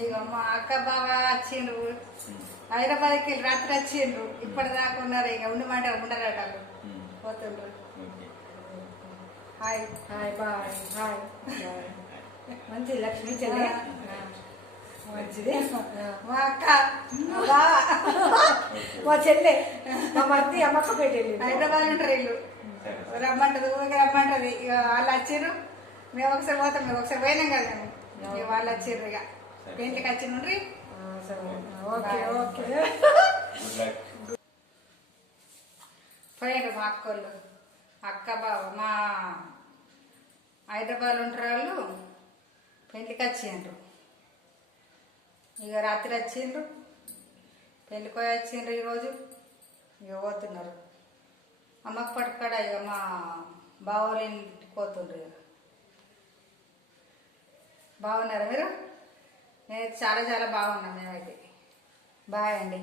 ఇక మా అక్క బావ వచ్చిండ్రు హైదరాబాద్కి వెళ్ళి రాత్రి వచ్చిండ్రు ఇప్పటిదాకా ఉన్నారు ఇక ఉండమంటే ఉండరట పోతుండ్రు హాయ్ హాయ్ బాయ్ హాయ్ మంచిది లక్ష్మి చెల్లి మంచిది మా అక్క బావ మా చెల్లె మా మర్ది అమ్మక్క పెట్టేది హైదరాబాద్ ఉంటారు ఇల్లు రమ్మంటది ఊరికి రమ్మంటది ఇక వాళ్ళు వచ్చిర్రు మేము ఒకసారి పోతాం మేము ఒకసారి పోయినాం కదా మేము ఇక వాళ్ళు వచ్చిర్రు ఇక పెయింట్కి వచ్చిండ్రి ఓకే ఓకే పోయారు మా అక్కోళ్ళు అక్క బావ మా హైదరాబాద్ ఉంటారు వాళ్ళు పెళ్ళికి వచ్చిండ్రు ఇక రాత్రి వచ్చిండ్రు పెళ్ళికి పోయి వచ్చిండ్రు ఈరోజు ఇక పోతున్నారు అమ్మకి పట్టుకాడ ఇక మా బావోళ్ళ ఇంటికి పోతుండ్రు ఇక బాగున్నారా మీరు నేను చాలా చాలా బాగున్నాను మేమైతే బాయ్ అండి.